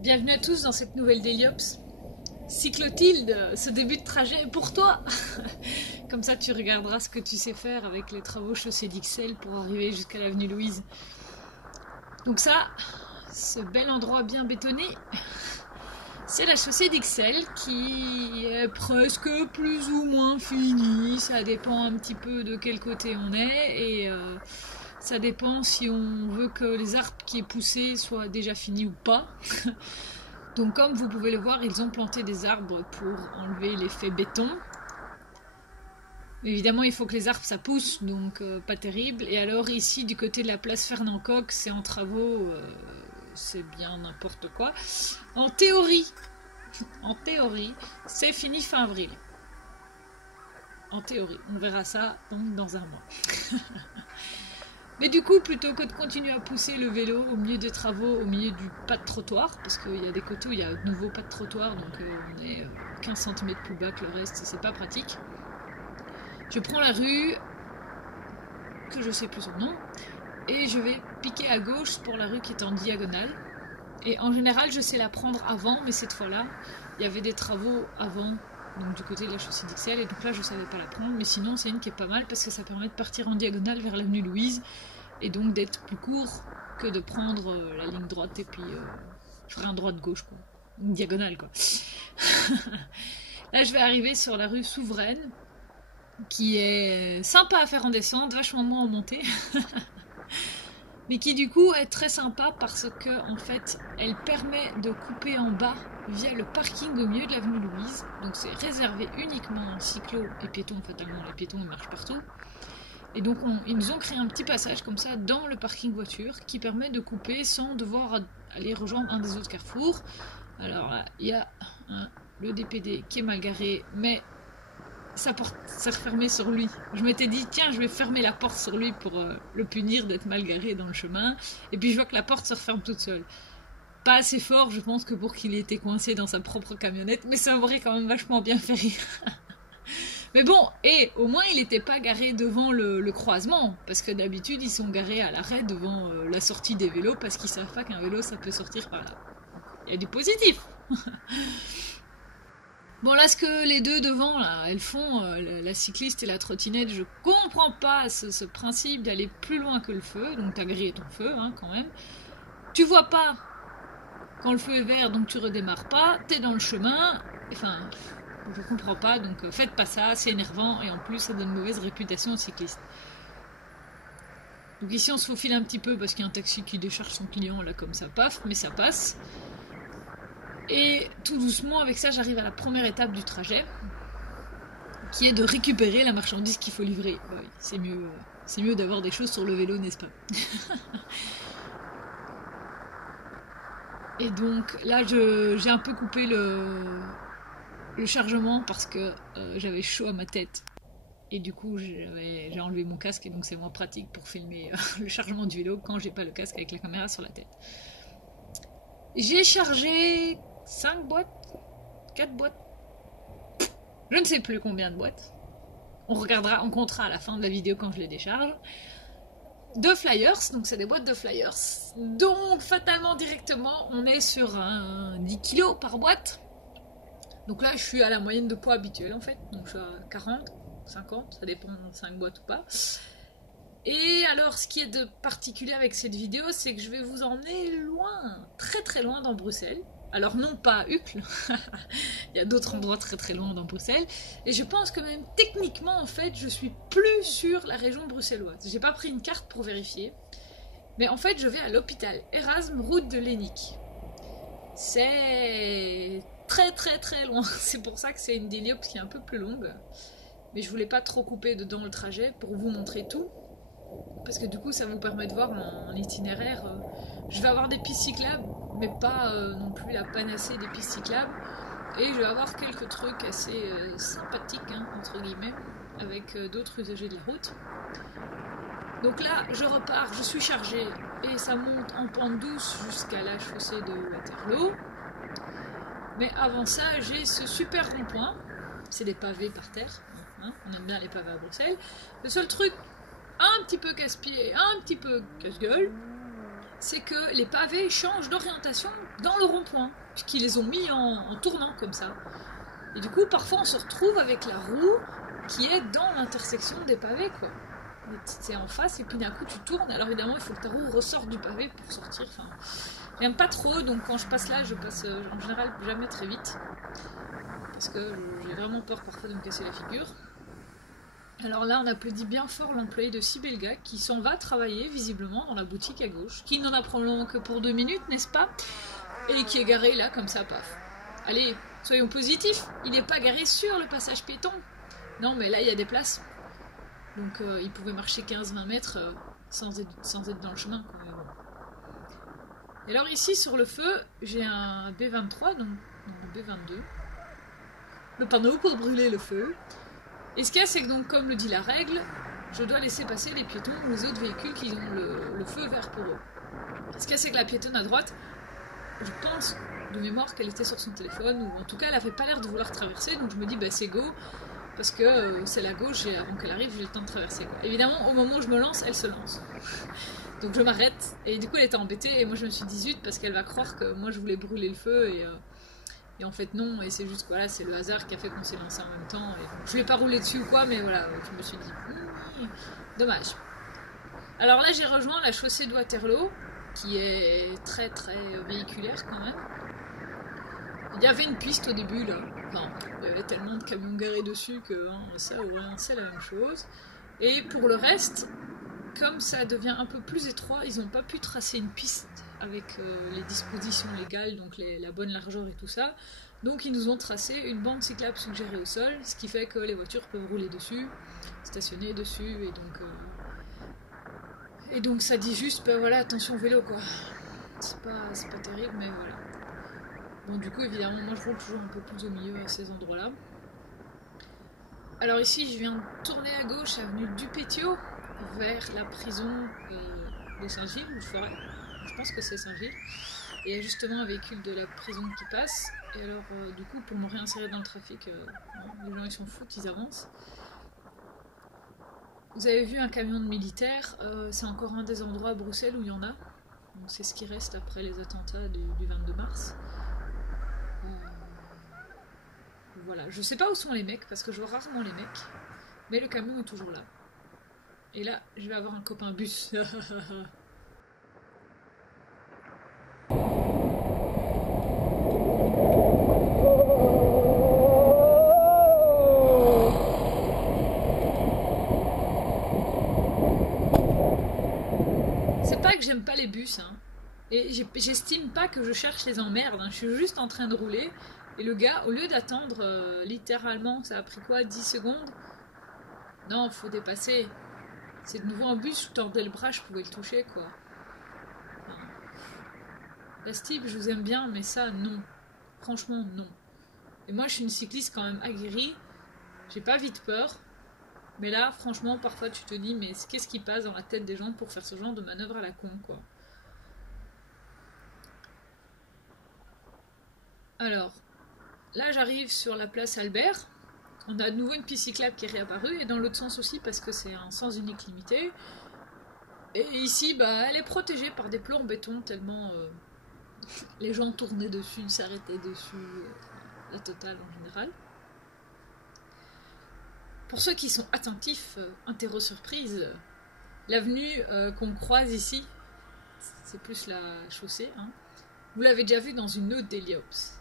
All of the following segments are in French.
Bienvenue à tous dans cette nouvelle Déliops. Cyclotilde, ce début de trajet est pour toi. Comme ça tu regarderas ce que tu sais faire avec les travaux chaussée d'Ixelles pour arriver jusqu'à l'avenue Louise. Donc ça, ce bel endroit bien bétonné, c'est la chaussée d'Ixelles qui est presque plus ou moins finie. Ça dépend un petit peu de quel côté on est et ça dépend si on veut que les arbres qui est poussé soient déjà finis ou pas. Donc comme vous pouvez le voir, ils ont planté des arbres pour enlever l'effet béton. Évidemment, il faut que les arbres ça pousse, donc pas terrible. Et alors ici, du côté de la place Fernand Coq, c'est en travaux, c'est bien n'importe quoi. En théorie, c'est fini fin avril. En théorie, on verra ça donc dans un mois. Mais du coup, plutôt que de continuer à pousser le vélo au milieu des travaux, au milieu du pas de trottoir, parce qu'il y a des côtés où il y a de nouveau pas de trottoir, donc on est 15 cm plus bas que le reste, c'est pas pratique. Je prends la rue, que je sais plus son nom, et je vais piquer à gauche pour la rue qui est en diagonale. Et en général, je sais la prendre avant, mais cette fois-là, il y avait des travaux avant, donc du côté de la chaussée d'Ixelles, et donc là, je savais pas la prendre, mais sinon, c'est une qui est pas mal parce que ça permet de partir en diagonale vers l'avenue Louise, et donc d'être plus court que de prendre la ligne droite et puis faire un droite-gauche, quoi. Une diagonale, quoi. Là, je vais arriver sur la rue Souveraine, qui est sympa à faire en descente, vachement moins en montée. Mais qui du coup est très sympa parce que en fait elle permet de couper en bas via le parking au milieu de l'avenue Louise. Donc c'est réservé uniquement aux cyclos et piétons, fatalement les piétons ils marchent partout. Et donc ils nous ont créé un petit passage comme ça dans le parking voiture qui permet de couper sans devoir aller rejoindre un des autres carrefours. Alors là il y a le DPD qui est mal garé, mais sa porte s'est refermée sur lui. Je m'étais dit, tiens, je vais fermer la porte sur lui pour le punir d'être mal garé dans le chemin. Et puis je vois que la porte se referme toute seule. Pas assez fort, je pense, que pour qu'il ait été coincé dans sa propre camionnette, mais ça m'aurait quand même vachement bien fait rire. Mais bon, et au moins il n'était pas garé devant le croisement, parce que d'habitude ils sont garés à l'arrêt devant la sortie des vélos, parce qu'ils savent pas qu'un vélo ça peut sortir par là. Il y a du positif. Bon, là, ce que les deux devant, là, elles font, la cycliste et la trottinette, je comprends pas ce principe d'aller plus loin que le feu. Donc, t'as grillé ton feu, hein, quand même. Tu vois pas quand le feu est vert, donc tu redémarres pas. T'es dans le chemin. Enfin, je comprends pas. Donc, faites pas ça, c'est énervant. Et en plus, ça donne mauvaise réputation aux cyclistes. Donc, ici, on se faufile un petit peu parce qu'il y a un taxi qui décharge son client, là, comme ça, paf, mais ça passe. Et tout doucement, avec ça, j'arrive à la première étape du trajet, qui est de récupérer la marchandise qu'il faut livrer. Oui, c'est mieux d'avoir des choses sur le vélo, n'est-ce pas? Et donc là, j'ai un peu coupé le chargement parce que j'avais chaud à ma tête. Et du coup, j'ai enlevé mon casque et donc c'est moins pratique pour filmer le chargement du vélo quand j'ai pas le casque avec la caméra sur la tête. J'ai chargé 5 boîtes, 4 boîtes, je ne sais plus combien de boîtes. On comptera à la fin de la vidéo quand je les décharge. 2 flyers, donc c'est des boîtes de flyers. Donc fatalement directement, on est sur un 10 kg par boîte. Donc là, je suis à la moyenne de poids habituelle en fait. Donc je suis à 40, 50, ça dépend de 5 boîtes ou pas. Et alors, ce qui est de particulier avec cette vidéo, c'est que je vais vous emmener loin, très très loin dans Bruxelles. Alors non pas à Uccle, il y a d'autres endroits très très loin dans Bruxelles. Et je pense que même techniquement, en fait, je suis plus sur la région bruxelloise. J'ai pas pris une carte pour vérifier. Mais en fait, je vais à l'hôpital Erasme, route de Lénique. C'est très très très loin. C'est pour ça que c'est une Déliops qui est un peu plus longue. Mais je voulais pas trop couper dedans le trajet pour vous montrer tout. Parce que du coup ça vous permet de voir mon itinéraire. Je vais avoir des pistes cyclables, mais pas non plus la panacée des pistes cyclables. Et je vais avoir quelques trucs assez sympathiques, hein, entre guillemets, avec d'autres usagers de la route. Donc là, je repars, je suis chargée, et ça monte en pente douce jusqu'à la chaussée de Waterloo. Mais avant ça, j'ai ce super rond-point. C'est des pavés par terre, hein, on aime bien les pavés à Bruxelles. Le seul truc un petit peu casse-pied, un petit peu casse-gueule, c'est que les pavés changent d'orientation dans le rond-point, puisqu'ils les ont mis en tournant comme ça. Et du coup, parfois, on se retrouve avec la roue qui est dans l'intersection des pavés, quoi. C'est en face, et puis d'un coup, tu tournes. Alors évidemment, il faut que ta roue ressorte du pavé pour sortir. Enfin, j'aime pas trop, donc quand je passe là, je passe en général jamais très vite. Parce que j'ai vraiment peur parfois de me casser la figure. Alors là, on applaudit bien fort l'employé de Sibelga qui s'en va travailler visiblement dans la boutique à gauche, qui n'en a probablement que pour 2 minutes, n'est-ce pas? Et qui est garé là, comme ça, paf. Allez, soyons positifs, il n'est pas garé sur le passage piéton. Non, mais là, il y a des places. Donc, il pouvait marcher 15-20 mètres sans être dans le chemin, quoi. Et alors ici, sur le feu, j'ai un B23, donc un B22. Le panneau pour brûler le feu. Et ce qu'il y a, c'est que donc, comme le dit la règle, je dois laisser passer les piétons ou les autres véhicules qui ont le feu vert pour eux. Ce qu'il y a, c'est que la piétonne à droite, je pense de mémoire qu'elle était sur son téléphone, ou en tout cas, elle n'avait pas l'air de vouloir traverser, donc je me dis, bah c'est go, parce que c'est la gauche, et avant qu'elle arrive, j'ai le temps de traverser, quoi. Évidemment, au moment où je me lance, elle se lance. Donc je m'arrête, et du coup, elle était embêtée, et moi je me suis dit zut, parce qu'elle va croire que moi je voulais brûler le feu, et en fait non, et c'est juste voilà, c'est le hasard qui a fait qu'on s'est lancé en même temps. Et je l'ai pas roulé dessus ou quoi, mais voilà, je me suis dit, dommage. Alors là j'ai rejoint la chaussée de Waterloo, qui est très très véhiculaire quand même. Il y avait une piste au début là, enfin, il y avait tellement de camions garés dessus que ça ou rien, c'est la même chose. Et pour le reste, comme ça devient un peu plus étroit, ils n'ont pas pu tracer une piste avec les dispositions légales, donc la bonne largeur et tout ça. Donc ils nous ont tracé une bande cyclable suggérée au sol, ce qui fait que les voitures peuvent rouler dessus, stationner dessus, et donc ça dit juste, ben voilà, attention vélo quoi. C'est pas terrible, mais voilà. Bon, du coup, évidemment, moi je roule toujours un peu plus au milieu à ces endroits-là. Alors ici, je viens de tourner à gauche, avenue Dupétio, vers la prison de Saint-Gilles, ou Forêt. Je pense que c'est Saint-Gilles. Et il y a justement un véhicule de la prison qui passe. Et alors, du coup, pour me réinsérer dans le trafic, les gens ils s'en foutent, ils avancent. Vous avez vu un camion de militaires, c'est encore un des endroits à Bruxelles où il y en a. Donc c'est ce qui reste après les attentats du 22 mars. Voilà, je sais pas où sont les mecs parce que je vois rarement les mecs, mais le camion est toujours là. Et là, je vais avoir un copain bus. C'est pas que j'aime pas les bus, hein. Et j'estime pas que je cherche les emmerdes, hein. Je suis juste en train de rouler. Et le gars, au lieu d'attendre littéralement, ça a pris quoi, 10 secondes? Non, faut dépasser. C'est de nouveau un bus, je tordais le bras, je pouvais le toucher, quoi. Enfin, la Steve, je vous aime bien, mais ça, non. Franchement, non. Et moi, je suis une cycliste quand même aguerrie. J'ai pas vite peur. Mais là, franchement, parfois, tu te dis, mais qu'est-ce qui passe dans la tête des gens pour faire ce genre de manœuvre à la con, quoi. Alors... Là, j'arrive sur la place Albert. On a de nouveau une piste cyclable qui est réapparue, et dans l'autre sens aussi, parce que c'est un sens unique limité. Et ici, bah, elle est protégée par des plombs en béton, tellement les gens tournaient dessus, s'arrêtaient dessus, la totale en général. Pour ceux qui sont attentifs, interro surprise, l'avenue qu'on croise ici, c'est plus la chaussée, hein. Vous l'avez déjà vu dans une autre d'Heliops.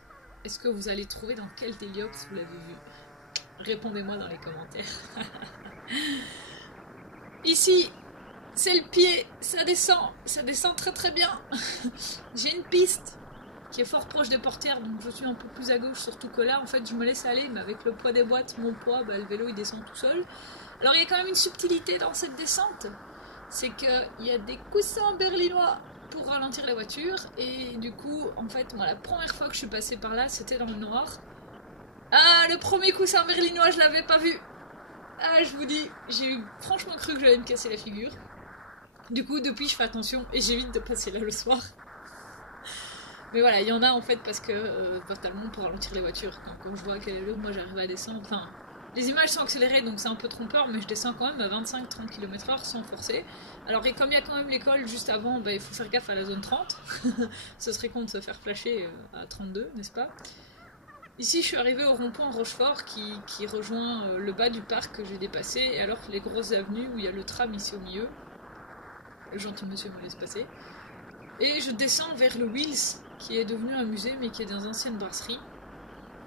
Est-ce que vous allez trouver dans quel Heliops vous l'avez vu? Répondez-moi dans les commentaires. Ici, c'est le pied, ça descend très très bien. J'ai une piste qui est fort proche des portières, donc je suis un peu plus à gauche, surtout que là, en fait, je me laisse aller, mais avec le poids des boîtes, mon poids, bah, le vélo il descend tout seul. Alors il y a quand même une subtilité dans cette descente, c'est qu'il y a des coussins berlinois pour ralentir la voiture, et du coup, en fait, moi, la première fois que je suis passée par là, c'était dans le noir. Ah, le premier coussin berlinois, je l'avais pas vu. Ah, je vous dis, j'ai franchement cru que j'allais me casser la figure. Du coup, depuis, je fais attention, et j'évite de passer là le soir. Mais voilà, il y en a, en fait, parce que, totalement pour ralentir les voitures. Quand je vois à quelle allure, moi, j'arrive à descendre, enfin, Les images sont accélérées, donc c'est un peu trompeur, mais je descends quand même à 25-30 km/h sans forcer. Alors, et comme il y a quand même l'école juste avant, il faut faire gaffe à la zone 30. Ce serait con de se faire flasher à 32, n'est-ce pas? Ici, je suis arrivée au rond-point Rochefort qui rejoint le bas du parc que j'ai dépassé, et alors les grosses avenues où il y a le tram ici au milieu. Le gentil monsieur me laisse passer. Et je descends vers le Wheels, qui est devenu un musée, mais qui est dans une ancienne brasserie.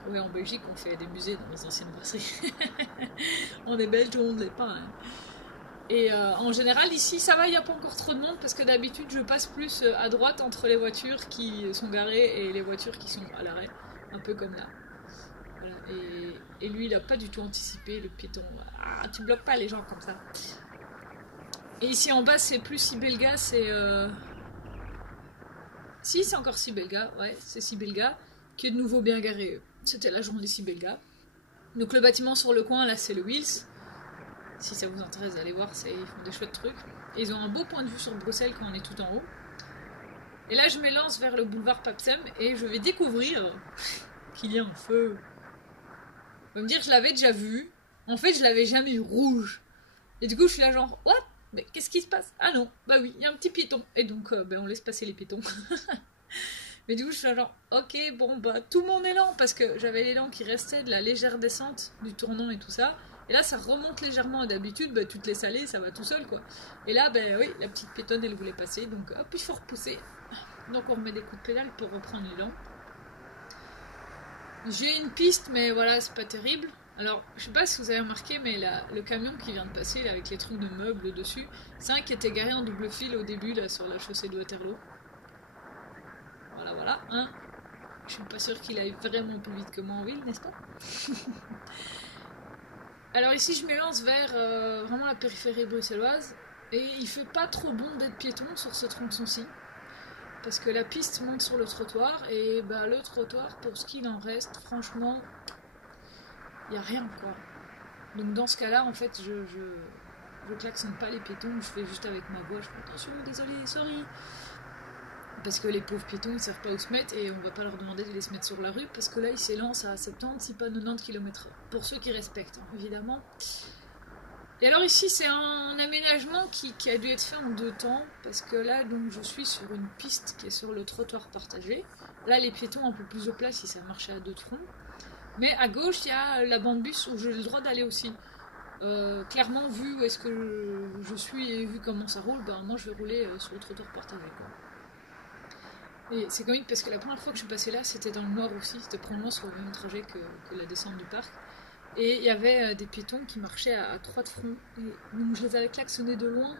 Ouais, en Belgique, on fait des musées dans les anciennes brasseries. On est belge, on ne l'est pas. Hein. Et en général, ici, ça va, il n'y a pas encore trop de monde, parce que d'habitude, je passe plus à droite entre les voitures qui sont garées et les voitures qui sont à l'arrêt. Un peu comme là. Voilà. Et lui, il n'a pas du tout anticipé le piéton. Ah, tu bloques pas les gens comme ça. Et ici en bas, c'est plus Sibelga, c'est... Si, c'est encore Sibelga, ouais, c'est Sibelga, qui est de nouveau bien garé. C'était la journée Sibelga. Donc le bâtiment sur le coin, là, c'est le Wheels. Si ça vous intéresse d'aller voir, ils font des chouettes trucs. Et ils ont un beau point de vue sur Bruxelles quand on est tout en haut. Et là, je m'élance vers le boulevard Papsem et je vais découvrir qu'il y a un feu. On va me dire, je l'avais déjà vu. En fait, je l'avais jamais eu rouge. Et du coup, je suis là genre, what? Mais qu'est-ce qui se passe? Ah non, bah oui, il y a un petit piéton. Et donc, on laisse passer les piétons. Mais du coup, je suis là genre, ok, bon, bah, tout mon élan, parce que j'avais l'élan qui restait de la légère descente du tournant et tout ça. Et là, ça remonte légèrement. D'habitude, bah, tu te laisses aller, ça va tout seul, quoi. Et là, ben oui, la petite piétonne, elle voulait passer. Donc, hop, il faut repousser. Donc, on remet des coups de pédale pour reprendre l'élan. J'ai une piste, mais voilà, c'est pas terrible. Alors, je sais pas si vous avez remarqué, mais le camion qui vient de passer, là, avec les trucs de meubles dessus, c'est un qui était garé en double fil au début, là, sur la chaussée de Waterloo. Voilà, voilà, hein. Je suis pas sûre qu'il aille vraiment plus vite que moi en ville, n'est-ce pas? Alors ici, je m'élance vers vraiment la périphérie bruxelloise, et il fait pas trop bon d'être piéton sur ce tronçon-ci. Parce que la piste monte sur le trottoir, et bah, le trottoir, pour ce qu'il en reste, franchement, il n'y a rien, quoi. Donc dans ce cas-là, en fait, je klaxonne pas les piétons, je fais juste avec ma voix, je fais attention, désolé, sorry. Parce que les pauvres piétons, ils savent pas où se mettre, et on va pas leur demander de les se mettre sur la rue, parce que là, ils s'élancent à 70, si pas 90 km/h. Pour ceux qui respectent, hein, évidemment. Et alors ici, c'est un aménagement qui a dû être fait en 2 temps, parce que là, donc, je suis sur une piste qui est sur le trottoir partagé. Là, les piétons ont un peu plus de place si ça marchait à 2 troncs. Mais à gauche, il y a la bande bus où j'ai le droit d'aller aussi. Clairement, vu où est-ce que je suis et vu comment ça roule, ben, moi, je vais rouler sur le trottoir partagé, quoi. Et c'est comique parce que la première fois que je suis passée là, c'était dans le noir aussi. C'était probablement sur le même trajet que la descente du parc. Et il y avait des piétons qui marchaient à 3 de front. Et donc je les avais klaxonnés de loin.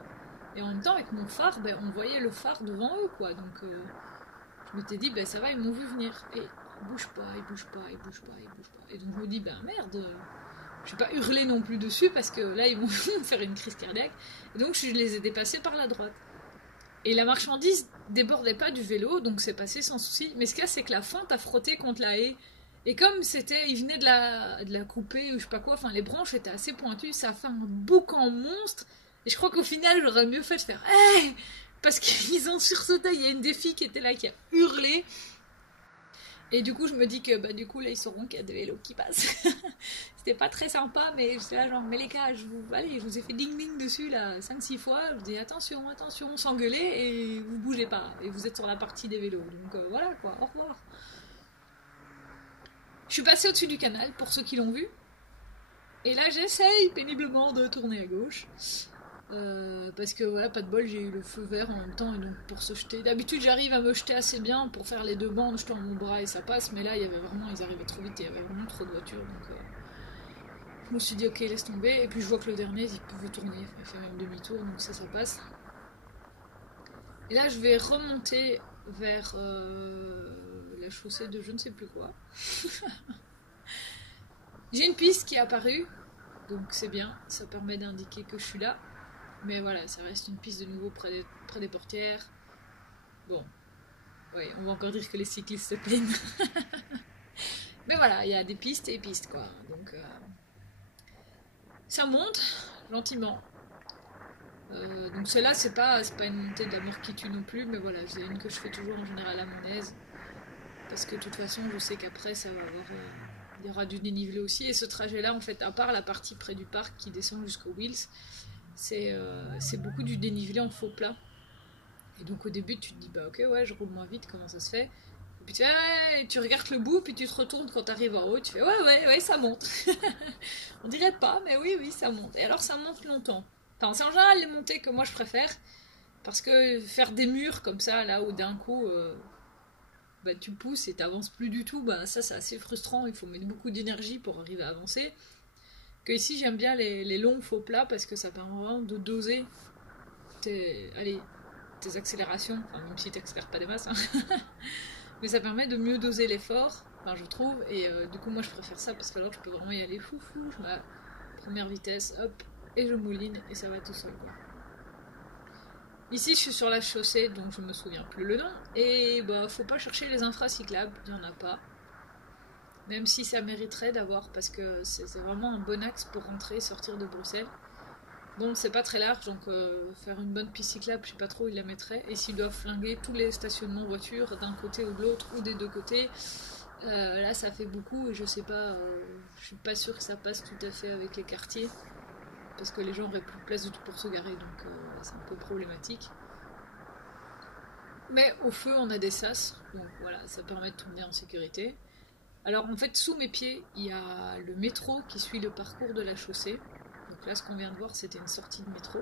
Et en même temps, avec mon phare, on voyait le phare devant eux, quoi. Donc je m'étais dit, ça va, ils m'ont vu venir. Et ils bougent pas, ils bougent pas, ils bougent pas, ils bougent pas. Et donc je me dis, merde, je vais pas hurler non plus dessus parce que là, ils vont me faire une crise cardiaque. Et donc je les ai dépassés par la droite. Et la marchandise débordait pas du vélo, donc c'est passé sans souci. Mais ce qu'il y a, c'est que la fente a frotté contre la haie. Et comme il venait de la couper ou je sais pas quoi, enfin les branches étaient assez pointues, ça a fait un boucan monstre. Et je crois qu'au final, j'aurais mieux fait de faire hey! Parce qu'ils ont sursauté. Il y a une des filles qui était là qui a hurlé. Et du coup, je me dis que du coup, là, ils sauront qu'il y a des vélos qui passent. C'était pas très sympa, mais j'étais là genre, mais les gars, je vous ai fait ding-ding dessus là 5-6 fois. Je vous dis attention, attention, s'engueuler et vous bougez pas. Et vous êtes sur la partie des vélos. Donc voilà quoi, au revoir. Je suis passée au-dessus du canal, pour ceux qui l'ont vu. Et là, j'essaye péniblement de tourner à gauche. Parce que voilà, pas de bol, j'ai eu le feu vert en même temps. Et donc, pour se jeter. D'habitude, j'arrive à me jeter assez bien pour faire les 2 bandes. Je tends mon bras et ça passe. Mais là, ils arrivaient trop vite et il y avait vraiment trop de voitures. Donc, je me suis dit, ok, laisse tomber. Et puis, je vois que le dernier, il peut tourner. Il fait même demi-tour. Donc, ça passe. Et là, je vais remonter vers la chaussée de je ne sais plus quoi. J'ai une piste qui est apparue, donc c'est bien, ça permet d'indiquer que je suis là. Mais voilà, ça reste une piste de nouveau près des portières. Bon, oui, on va encore dire que les cyclistes se plaignent. Mais voilà, il y a des pistes et pistes, quoi. Donc, ça monte gentiment. Donc celle-là, c'est pas une montée de la mort qui tue non plus, mais voilà, c'est une que je fais toujours en général à mon aise. Parce que de toute façon, je sais qu'après, ça va avoir il y aura du dénivelé aussi. Et ce trajet-là, en fait, à part la partie près du parc qui descend jusqu'au Wills, c'est beaucoup du dénivelé en faux plat. Et donc au début, tu te dis, bah ok, ouais, je roule moins vite, comment ça se fait? Et puis tu regardes le bout, puis tu te retournes quand tu arrives en haut, tu fais, ouais, ça monte. On dirait pas, mais oui, ça monte. Et alors ça monte longtemps. Enfin, c'est en général les montées que moi je préfère, parce que faire des murs comme ça, là où d'un coup, bah, tu pousses et t'avances plus du tout, bah ça c'est assez frustrant, il faut mettre beaucoup d'énergie pour arriver à avancer. Que ici j'aime bien les longs faux plats, parce que ça permet vraiment de doser tes accélérations, enfin, même si t'accélères pas des masses, hein. Mais ça permet de mieux doser l'effort, enfin je trouve, et du coup moi je préfère ça, parce que alors je peux vraiment y aller foufou, je mets à première vitesse, hop, et je mouline, et ça va tout seul, quoi. Ici je suis sur la chaussée, donc je me souviens plus le nom, et bah faut pas chercher les infracyclables, il y en a pas. Même si ça mériterait d'avoir, parce que c'est vraiment un bon axe pour rentrer et sortir de Bruxelles. Bon, c'est pas très large, donc faire une bonne piste cyclable, je sais pas trop où ils la mettraient. Et s'ils doivent flinguer tous les stationnements voitures d'un côté ou de l'autre, ou des deux côtés, là ça fait beaucoup, et je sais pas, je suis pas sûre que ça passe tout à fait avec les quartiers, parce que les gens auraient plus de place du tout pour se garer, donc c'est un peu problématique. Mais au feu, on a des sas, donc voilà, ça permet de tourner en sécurité. Alors en fait, sous mes pieds, il y a le métro qui suit le parcours de la chaussée. Donc là, ce qu'on vient de voir, c'était une sortie de métro.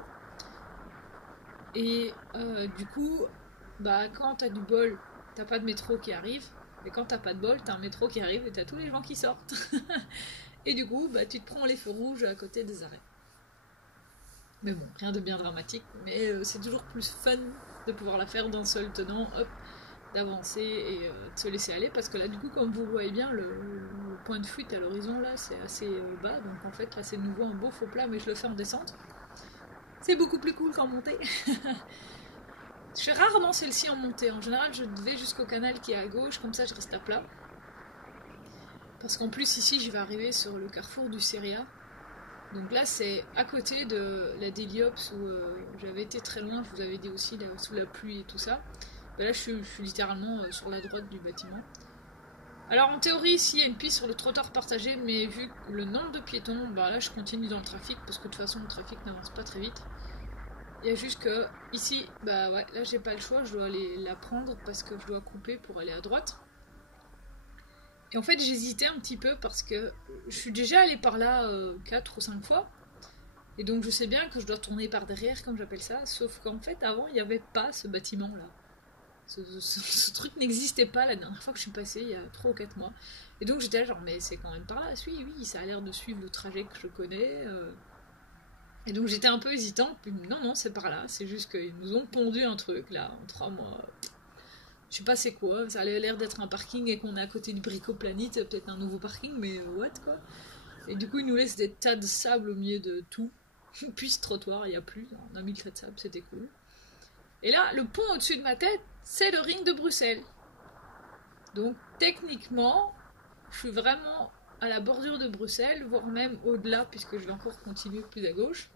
Et du coup, bah, quand t'as du bol, t'as pas de métro qui arrive. Et quand t'as pas de bol, t'as un métro qui arrive et t'as tous les gens qui sortent. Et du coup, bah, tu te prends les feux rouges à côté des arrêts. Mais bon, rien de bien dramatique. Mais c'est toujours plus fun de pouvoir la faire d'un seul tenant, hop, d'avancer et de se laisser aller. Parce que là, du coup, comme vous voyez bien, le point de fuite à l'horizon, là, c'est assez bas. Donc en fait, là, c'est de nouveau un beau faux plat, mais je le fais en descente. C'est beaucoup plus cool qu'en montée. Je fais rarement celle-ci en montée. En général, je vais jusqu'au canal qui est à gauche, comme ça je reste à plat. Parce qu'en plus, ici, je vais arriver sur le carrefour du Seria. Donc là, c'est à côté de la Deliops où j'avais été très loin, je vous avais dit aussi, là, sous la pluie et tout ça. Ben là, je suis littéralement sur la droite du bâtiment. Alors en théorie, ici, il y a une piste sur le trottoir partagé, mais vu le nombre de piétons, bah là, je continue dans le trafic, parce que de toute façon, le trafic n'avance pas très vite. Il y a juste que ici, bah ouais, là j'ai pas le choix, je dois aller la prendre parce que je dois couper pour aller à droite. Et en fait j'hésitais un petit peu parce que je suis déjà allée par là 4 ou 5 fois. Et donc je sais bien que je dois tourner par derrière, comme j'appelle ça, sauf qu'en fait avant il n'y avait pas ce bâtiment là. Ce truc n'existait pas la dernière fois que je suis passée, il y a 3 ou 4 mois. Et donc j'étais là genre mais c'est quand même par là, oui, ça a l'air de suivre le trajet que je connais. Et donc j'étais un peu hésitante, puis non, c'est par là, c'est juste qu'ils nous ont pondu un truc là, en 3 mois. Je sais pas c'est quoi, ça a l'air d'être un parking et qu'on est à côté du Bricoplanite, peut-être un nouveau parking, mais what quoi. Et du coup ils nous laissent des tas de sable au milieu de tout, puis ce trottoir, il n'y a plus, on a mis le tas de sable, c'était cool. Et là, le pont au-dessus de ma tête, c'est le ring de Bruxelles. Donc techniquement, je suis vraiment à la bordure de Bruxelles, voire même au-delà, puisque je vais encore continuer plus à gauche.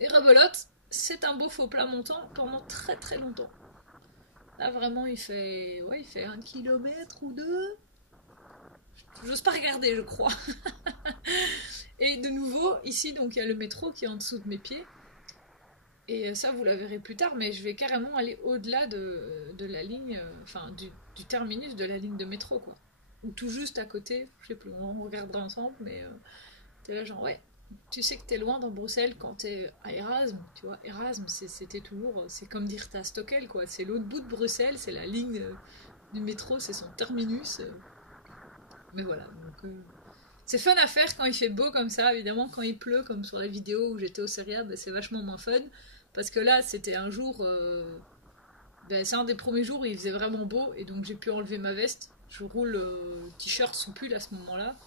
Et rebelote, c'est un beau faux plat montant pendant très très longtemps. Là vraiment il fait 1 kilomètre ou 2. J'ose pas regarder je crois. Et de nouveau ici donc il y a le métro qui est en dessous de mes pieds. Et ça vous la verrez plus tard, mais je vais carrément aller au-delà de la ligne, enfin du terminus de la ligne de métro quoi. Ou tout juste à côté, je sais plus, on regardera ensemble, mais t'es là genre ouais. Tu sais que t'es loin dans Bruxelles quand t'es à Erasme, tu vois. Erasme, c'était toujours, c'est comme dire t'es à Stockel, quoi. C'est l'autre bout de Bruxelles, c'est la ligne du métro, c'est son terminus. Mais voilà, donc c'est fun à faire quand il fait beau comme ça. Évidemment, quand il pleut, comme sur la vidéo où j'étais au Seria, bah, c'est vachement moins fun. Parce que là, c'était un jour, c'est un des premiers jours où il faisait vraiment beau, et donc j'ai pu enlever ma veste. Je roule t-shirt sous pull à ce moment-là.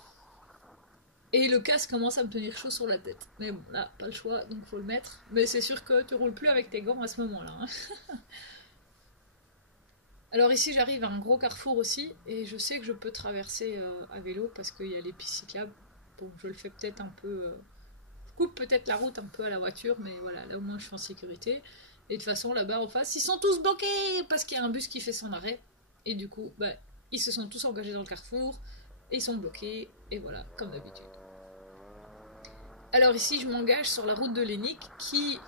Et le casque commence à me tenir chaud sur la tête. Mais bon, là, pas le choix, donc faut le mettre. Mais c'est sûr que tu roules plus avec tes gants à ce moment-là. Hein. Alors ici, j'arrive à un gros carrefour aussi, et je sais que je peux traverser à vélo parce qu'il y a les pistes cyclables. Bon, je le fais peut-être un peu... je coupe peut-être la route un peu à la voiture, mais voilà, là au moins je suis en sécurité. Et de toute façon, là-bas en face, ils sont tous bloqués parce qu'il y a un bus qui fait son arrêt. Et du coup, bah, ils se sont tous engagés dans le carrefour. et ils sont bloqués, et voilà, comme d'habitude. Alors ici, je m'engage sur la route de Lénic qui,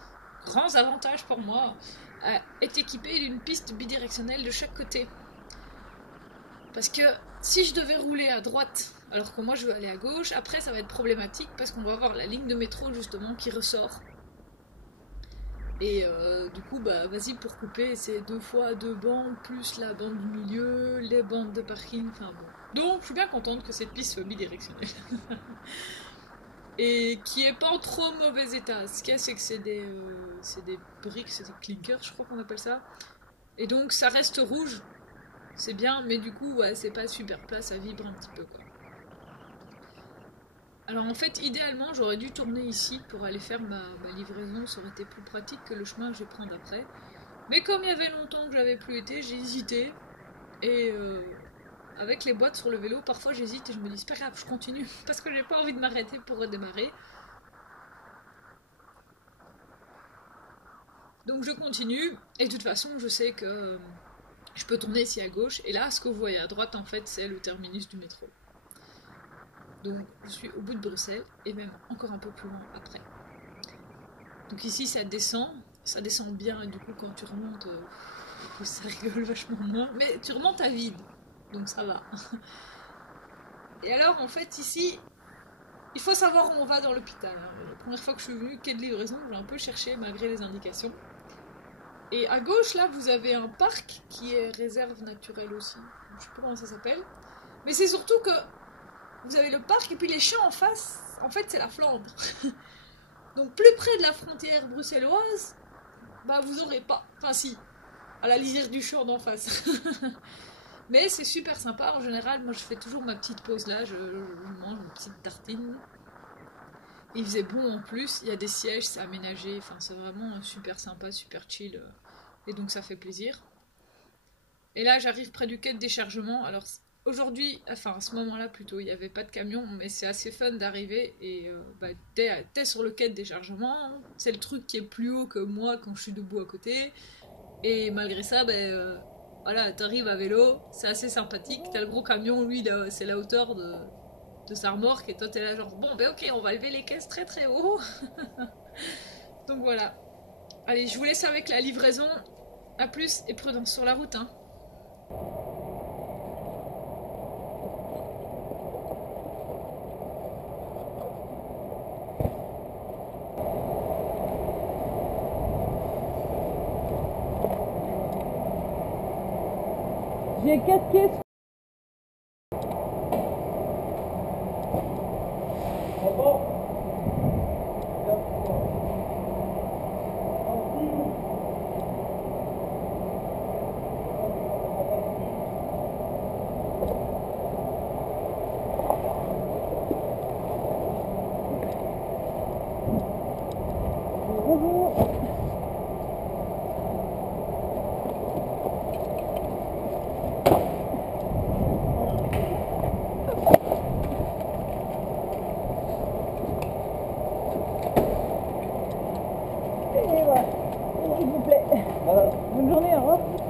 grands avantages pour moi, est équipée d'une piste bidirectionnelle de chaque côté. Parce que si je devais rouler à droite, alors que moi je veux aller à gauche, après ça va être problématique parce qu'on va avoir la ligne de métro justement qui ressort. Et du coup, bah vas-y pour couper, c'est 2 fois 2 bandes, plus la bande du milieu, les bandes de parking, enfin bon. Donc je suis bien contente que cette piste soit bidirectionnelle. Et qui est pas en trop mauvais état. Ce qu'il y a, c'est que c'est des briques, c'est des clinkers, je crois qu'on appelle ça. Et donc ça reste rouge, c'est bien, mais du coup, ouais, c'est pas super plat, ça vibre un petit peu, quoi. Alors en fait, idéalement, j'aurais dû tourner ici pour aller faire ma livraison, ça aurait été plus pratique que le chemin que je vais prendre après. Mais comme il y avait longtemps que j'avais plus été, j'ai hésité. Et avec les boîtes sur le vélo, parfois j'hésite et je me dis c'est pas grave, je continue parce que j'ai pas envie de m'arrêter pour redémarrer. Donc je continue et de toute façon je sais que je peux tourner ici à gauche et là ce que vous voyez à droite en fait c'est le terminus du métro. Donc je suis au bout de Bruxelles et même encore un peu plus loin après. Donc ici ça descend bien et du coup quand tu remontes ça rigole vachement moins, mais tu remontes à vide donc ça va. Et alors en fait ici il faut savoir où on va dans l'hôpital. La première fois que je suis venue, quai de livraison, j'ai un peu cherché malgré les indications. Et à gauche, là, vous avez un parc qui est réserve naturelle aussi. Je ne sais pas comment ça s'appelle. Mais c'est surtout que vous avez le parc et puis les champs en face, en fait, c'est la Flandre. Donc plus près de la frontière bruxelloise, bah vous aurez pas. Enfin si, à la lisière du champ d'en face. Mais c'est super sympa. En général, moi je fais toujours ma petite pause là, je mange une petite tartine. Il faisait bon en plus, il y a des sièges, c'est aménagé, enfin c'est vraiment super sympa, super chill. Et donc ça fait plaisir. Et là j'arrive près du quai de déchargement. Alors aujourd'hui, enfin à ce moment-là plutôt, il n'y avait pas de camion, mais c'est assez fun d'arriver et t'es sur le quai de déchargement. C'est le truc qui est plus haut que moi quand je suis debout à côté. Et malgré ça, voilà, t'arrives à vélo, c'est assez sympathique. T'as le gros camion, lui, c'est la hauteur de sa remorque, et toi t'es là genre, bon, ok, on va lever les caisses très très haut. Donc voilà. Allez, je vous laisse avec la livraison. A plus et prudence sur la route, hein. J'ai 4 caisses. Et voilà, s'il vous plaît. Bonne journée, au revoir.